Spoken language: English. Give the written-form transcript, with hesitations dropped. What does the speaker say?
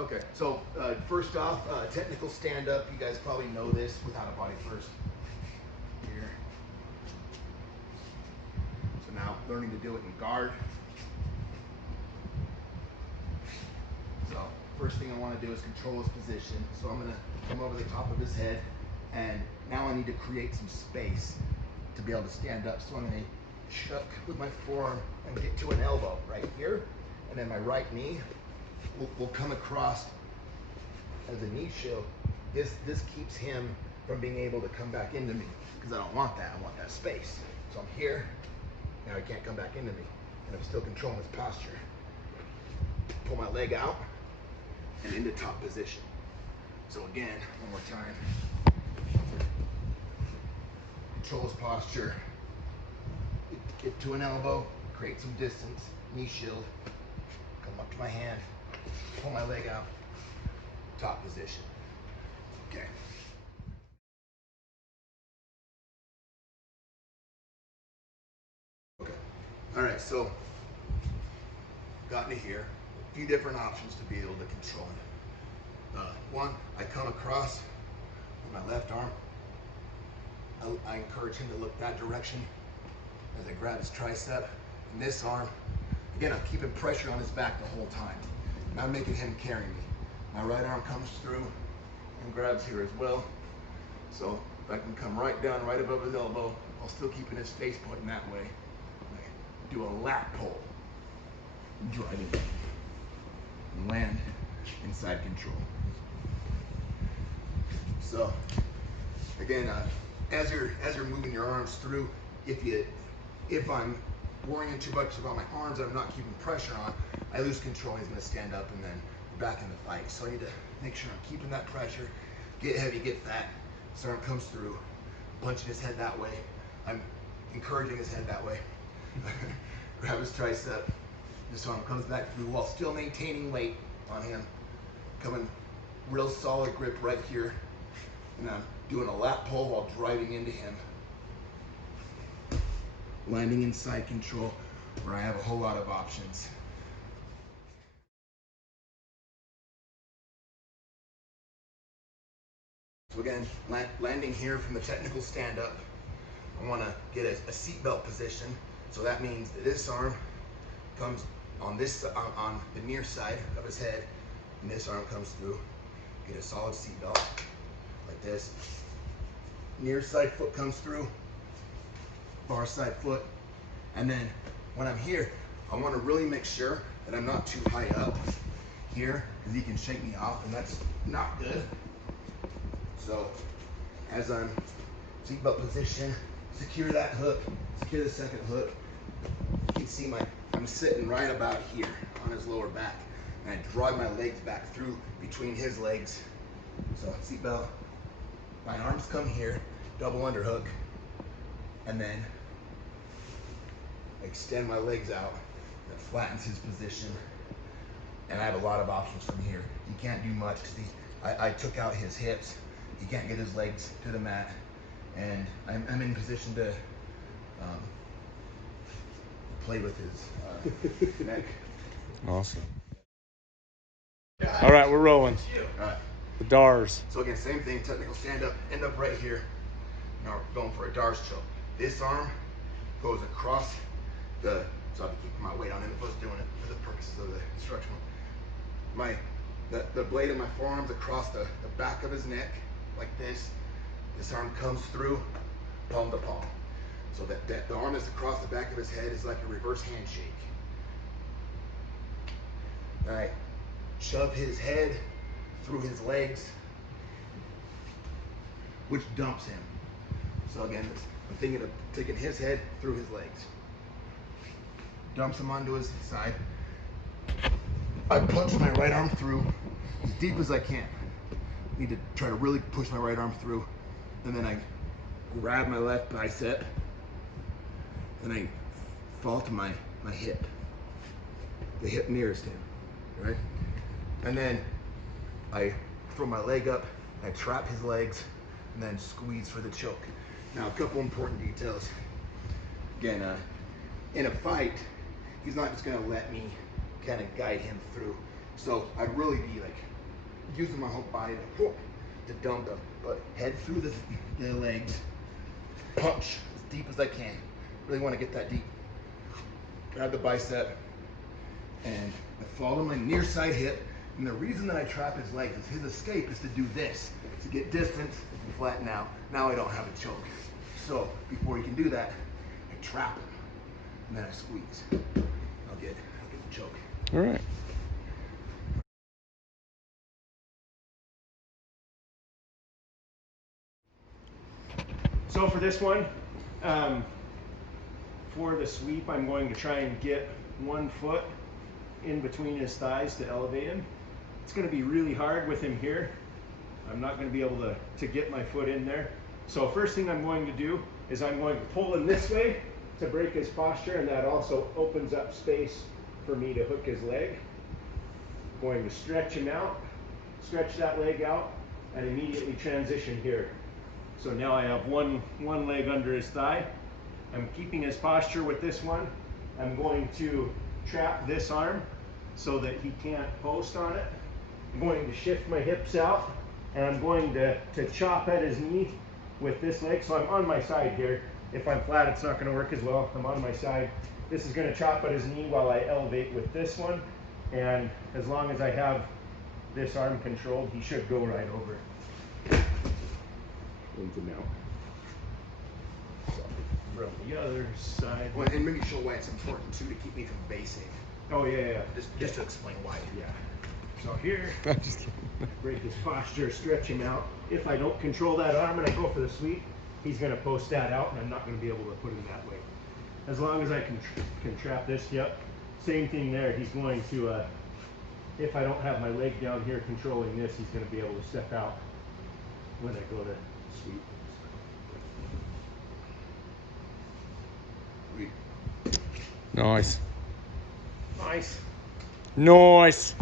Okay, so first off, technical stand-up. You guys probably know this without a body first. Here. So now learning to do it in guard. So first thing I want to do is control his position. So I'm going to come over the top of his head, and now I need to create some space to be able to stand up. So I'm going to shuck with my forearm and get to an elbow right here, and then my right knee will come across as a knee shield. This keeps him from being able to come back into me, because I don't want that. I want that space. So I'm here, now he can't come back into me, and I'm still controlling his posture. Pull my leg out and into top position. So again, one more time. Control his posture. Get to an elbow, create some distance, knee shield. Come up to my hand, pull my leg out, top position. Okay. Okay. All right, so got me here. A few different options to be able to control it. One, I come across with my left arm. I encourage him to look that direction as I grab his tricep. And this arm, again, I'm keeping pressure on his back the whole time. And I'm making him carry me. My right arm comes through and grabs here as well. So if I can come right down, right above his elbow, while still keeping his face pointing that way. I do a lat pull, driving, and land inside control. So again, as you're moving your arms through, if I'm worrying too much about my arms that I'm not keeping pressure on, I lose control. He's going to stand up and then back in the fight. So I need to make sure I'm keeping that pressure. Get heavy, get fat. His arm comes through, punching his head that way. I'm encouraging his head that way. Grab his tricep. This arm comes back through while still maintaining weight on him. Coming real solid grip right here. And I'm doing a lat pull while driving into him. Landing inside control, where I have a whole lot of options. So again, landing here from the technical stand-up, I want to get a seatbelt position. So that means that this arm comes on the near side of his head, and this arm comes through. Get a solid seatbelt like this. Near side foot comes through, far side foot, and then when I'm here, I want to really make sure that I'm not too high up here, because he can shake me off, and that's not good. So as I'm seatbelt position, secure that hook, secure the second hook. You can see I'm sitting right about here on his lower back, and I drive my legs back through between his legs. So seatbelt, my arms come here, double underhook, and then extend my legs out. That flattens his position, and I have a lot of options from here. He can't do much because I took out his hips. He can't get his legs to the mat, and I'm in position to play with his neck. Awesome. All right, we're rolling. All right. The DARS. So again, same thing, technical stand-up, end up right here. Now we're going for a DARS choke. This arm goes across so I'll be keeping my weight on it if I was doing it for the purposes of the instructional. The blade of my forearm's across the back of his neck, like this. This arm comes through, palm to palm. So that the arm that's across the back of his head is like a reverse handshake. All right, shove his head through his legs, which dumps him. So again, I'm thinking of taking his head through his legs. Dumps him onto his side. I punch my right arm through as deep as I can. Need to try to really push my right arm through. And then I grab my left bicep, and I fall to my hip, the hip nearest him, right? And then I throw my leg up, I trap his legs, and then squeeze for the choke. Now, a couple important details. Again, in a fight, he's not just gonna let me kind of guide him through. So I'd really be like using my whole body to dump the head through the legs, punch as deep as I can. Really want to get that deep. Grab the bicep and I fall to my near side hip. And the reason that I trap his legs is his escape is to do this, to get distance and flatten out. Now I don't have a choke. So before he can do that, I trap him and then I squeeze. I'll get the choke. All right. So for this one, for the sweep, I'm going to try and get 1 foot in between his thighs to elevate him. It's going to be really hard with him here. I'm not going to be able to get my foot in there. So first thing I'm going to do is I'm going to pull him this way to break his posture, and that also opens up space for me to hook his leg. I'm going to stretch him out, stretch that leg out, and immediately transition here. So now I have one leg under his thigh. I'm keeping his posture with this one. I'm going to trap this arm so that he can't post on it. I'm going to shift my hips out, and I'm going to chop at his knee with this leg. So I'm on my side here. If I'm flat, it's not going to work as well. I'm on my side. This is going to chop at his knee while I elevate with this one. And as long as I have this arm controlled, he should go right over. Into now. So, from the other side. Well, and maybe show why it's important too to keep me from basing. Oh yeah. Just to explain why. Yeah. So here, I'm just kidding. break his posture, stretch him out. If I don't control that arm and I go for the sweep, he's going to post that out, and I'm not going to be able to put him that way. As long as I can trap this, yep. Same thing there. He's going to, if I don't have my leg down here controlling this, he's going to be able to step out when I go to sweep. Nice. Nice. Nice.